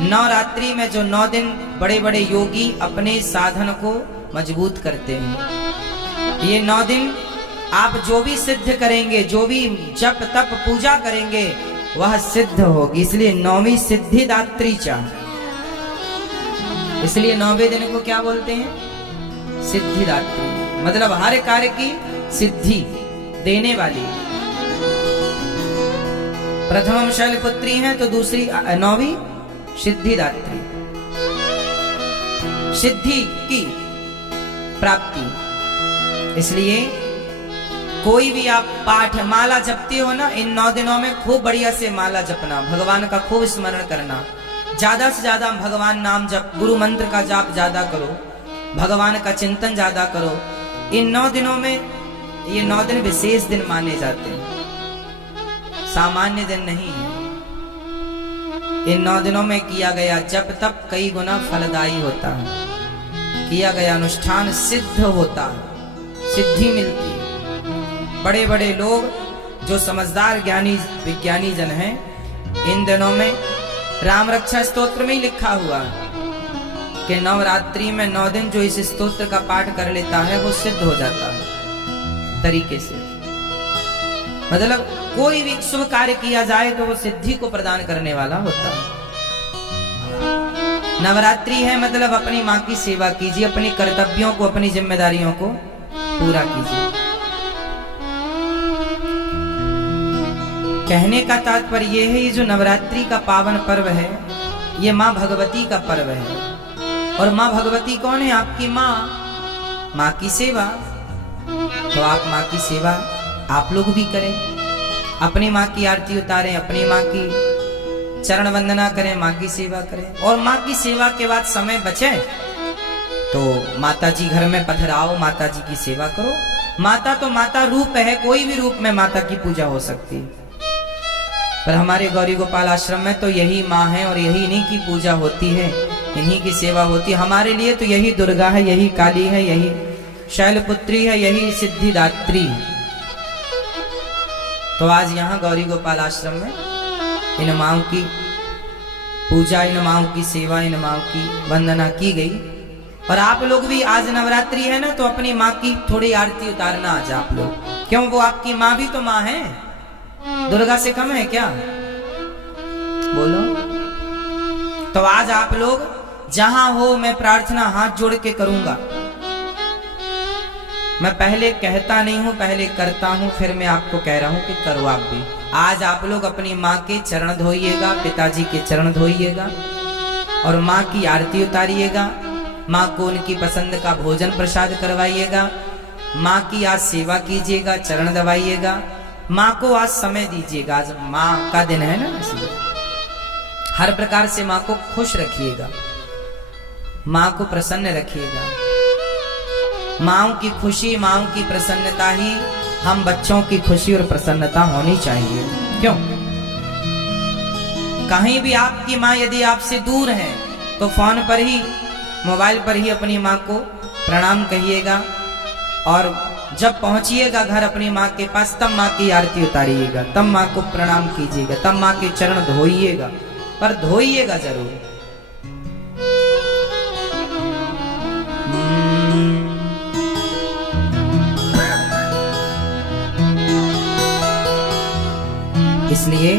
नवरात्रि में जो 9 दिन बड़े बड़े योगी अपने साधन को मजबूत करते हैं। ये 9 दिन आप जो भी सिद्ध करेंगे, जो भी जप तप पूजा करेंगे, वह सिद्ध होगी। इसलिए 9वीं सिद्धिदात्री चा, इसलिए 9वें दिन को क्या बोलते हैं? सिद्धिदात्री। मतलब हर कार्य की सिद्धि देने वाली। प्रथम शैलपुत्री है तो दूसरी 9वीं सिद्धिदात्री, सिद्धि की प्राप्ति। इसलिए कोई भी आप पाठ माला जपते हो ना, इन 9 दिनों में खूब बढ़िया से माला जपना, भगवान का खूब स्मरण करना, ज्यादा से ज्यादा भगवान नाम जप, गुरु मंत्र का जाप ज्यादा करो, भगवान का चिंतन ज्यादा करो। इन 9 दिनों में, ये 9 दिन विशेष दिन माने जाते हैं, सामान्य दिन नहीं है। इन 9 दिनों में किया गया जप तप कई गुना फलदायी होता है, किया गया अनुष्ठान सिद्ध होता है, सिद्धि मिलती है। बड़े बड़े लोग जो समझदार ज्ञानी विज्ञानी जन हैं, इन दिनों में राम रक्षा स्तोत्र में ही लिखा हुआ कि नवरात्रि में 9 दिन जो इस स्तोत्र का पाठ कर लेता है वो सिद्ध हो जाता है तरीके से। मतलब कोई भी शुभ कार्य किया जाए तो वो सिद्धि को प्रदान करने वाला होता है। नवरात्रि है मतलब अपनी माँ की सेवा कीजिए, अपनी कर्तव्यों को, अपनी जिम्मेदारियों को पूरा कीजिए। कहने का तात्पर्य यह है, ये जो नवरात्रि का पावन पर्व है, ये माँ भगवती का पर्व है। और माँ भगवती कौन है? आपकी माँ, माँ की सेवा। तो आप माँ की सेवा आप लोग भी करें, अपनी माँ की आरती उतारें, अपनी माँ की चरण वंदना करें, माँ की सेवा करें। और माँ की सेवा के बाद समय बचे तो माता जी घर में पधराओ, माता जी की सेवा करो। माता तो माता रूप है, कोई भी रूप में माता की पूजा हो सकती है, पर हमारे गौरी गोपाल आश्रम में तो यही माँ है और यही इन्हीं की पूजा होती है, इन्हीं की सेवा होती है। हमारे लिए तो यही दुर्गा है, यही काली है, यही शैलपुत्री है, यही सिद्धिदात्री है। तो आज यहाँ गौरी गोपाल आश्रम में इन माँओं की पूजा, इन माँओं की सेवा, इन माँओं की वंदना की गई। और आप लोग भी, आज नवरात्रि है ना, तो अपनी माँ की थोड़ी आरती उतारना आज आप लोग। क्यों? वो आपकी माँ भी तो माँ है, दुर्गा से कम है क्या? बोलो। तो आज आप लोग जहां हो, मैं प्रार्थना हाथ जोड़ के करूंगा। मैं पहले कहता नहीं हूं, पहले करता हूं, फिर मैं आपको कह रहा हूं कि करो आप भी। आज आप लोग अपनी माँ के चरण धोइएगा, पिताजी के चरण धोइएगा और माँ की आरती उतारिएगा। माँ को उनकी पसंद का भोजन प्रसाद करवाइएगा, माँ की आज सेवा कीजिएगा, चरण दबाइएगा, माँ को आज समय दीजिएगा। आज माँ का दिन है ना, इसलिए हर प्रकार से माँ को खुश रखिएगा, माँ को प्रसन्न रखिएगा। माँओं की खुशी, माँओं की प्रसन्नता ही हम बच्चों की खुशी और प्रसन्नता होनी चाहिए। क्यों? कहीं भी आपकी माँ यदि आपसे दूर है तो फोन पर ही, मोबाइल पर ही अपनी माँ को प्रणाम कहिएगा, और जब पहुंचिएगा घर अपनी माँ के पास, तब माँ की आरती उतारिएगा, तब माँ को प्रणाम कीजिएगा, तब माँ के चरण धोइएगा, पर धोइएगा जरूर। इसलिए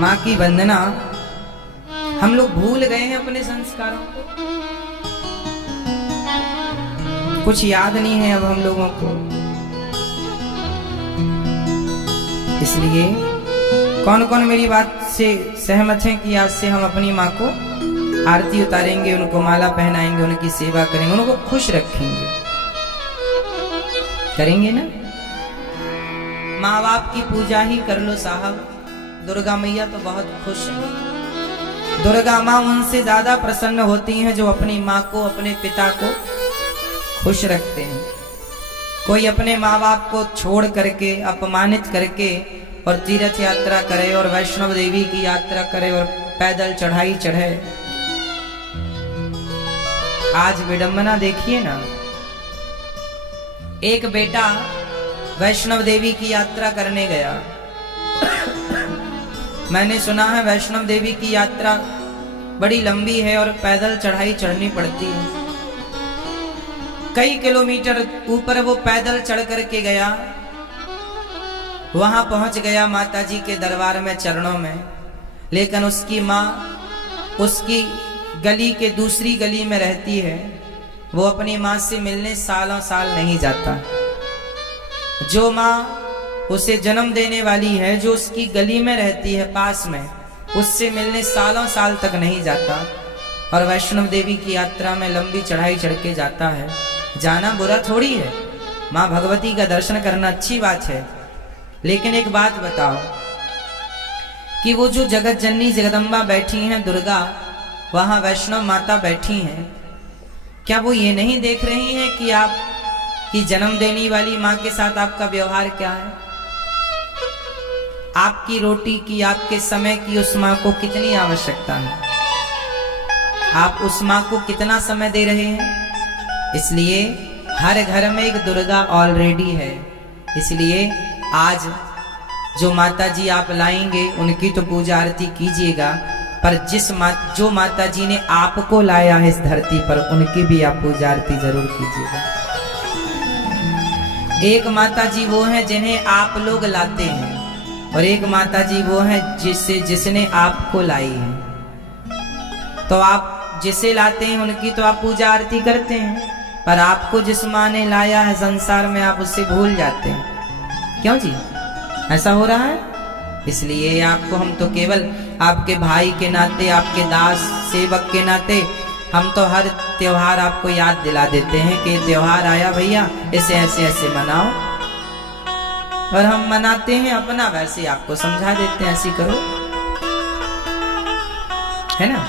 माँ की वंदना हम लोग भूल गए हैं, अपने संस्कारों को कुछ याद नहीं है अब हम लोगों को। इसलिए कौन कौन मेरी बात से सहमत हैं कि आज से हम अपनी माँ को आरती उतारेंगे, उनको माला पहनाएंगे, उनकी सेवा करेंगे, उनको खुश रखेंगे? करेंगे ना? माँ बाप की पूजा ही कर लो साहब। दुर्गा मैया तो बहुत खुश है। दुर्गा माँ उनसे ज्यादा प्रसन्न होती हैं जो अपनी माँ को, अपने पिता को खुश रखते हैं। कोई अपने माँ बाप को छोड़ करके, अपमानित करके और तीर्थ यात्रा करे और वैष्णव देवी की यात्रा करे और पैदल चढ़ाई चढ़े। आज विडंबना देखिए ना, एक बेटा वैष्णव देवी की यात्रा करने गया मैंने सुना है वैष्णव देवी की यात्रा बड़ी लंबी है और पैदल चढ़ाई चढ़नी पड़ती है। कई किलोमीटर ऊपर वो पैदल चढ़ करके गया, वहां पहुंच गया माता जी के दरबार में चरणों में। लेकिन उसकी माँ उसकी गली के दूसरी गली में रहती है। वो अपनी माँ से मिलने सालों साल नहीं जाता। जो माँ उसे जन्म देने वाली है, जो उसकी गली में रहती है पास में, उससे मिलने सालों साल तक नहीं जाता। और वैष्णव देवी की यात्रा में लंबी चढ़ाई चढ़ के जाता है। जाना बुरा थोड़ी है, माँ भगवती का दर्शन करना अच्छी बात है। लेकिन एक बात बताओ कि वो जो जगत जननी जगदम्बा बैठी हैं, दुर्गा, वहां वैष्णव माता बैठी हैं, क्या वो ये नहीं देख रही हैं कि आप की जन्म देने वाली माँ के साथ आपका व्यवहार क्या है? आपकी रोटी की, आपके समय की उस माँ को कितनी आवश्यकता है? आप उस माँ को कितना समय दे रहे हैं? इसलिए हर घर में एक दुर्गा ऑलरेडी है। इसलिए आज जो माता जी आप लाएंगे उनकी तो पूजा आरती कीजिएगा, पर जो माता जी ने आपको लाया है इस धरती पर, उनकी भी आप पूजा आरती जरूर कीजिएगा। एक माता जी वो है जिन्हें आप लोग लाते हैं, और एक माता जी वो है जिसने आपको लाई है। तो आप जिसे लाते हैं उनकी तो आप पूजा आरती करते हैं, पर आपको जिस माँ ने लाया है संसार में, आप उससे भूल जाते हैं। क्यों जी, ऐसा हो रहा है? इसलिए आपको हम तो केवल आपके भाई के नाते, आपके दास सेवक के नाते, हम तो हर त्योहार आपको याद दिला देते हैं कि त्योहार आया भैया, इसे ऐसे ऐसे मनाओ। और हम मनाते हैं अपना, वैसे आपको समझा देते हैं ऐसी करो, है ना।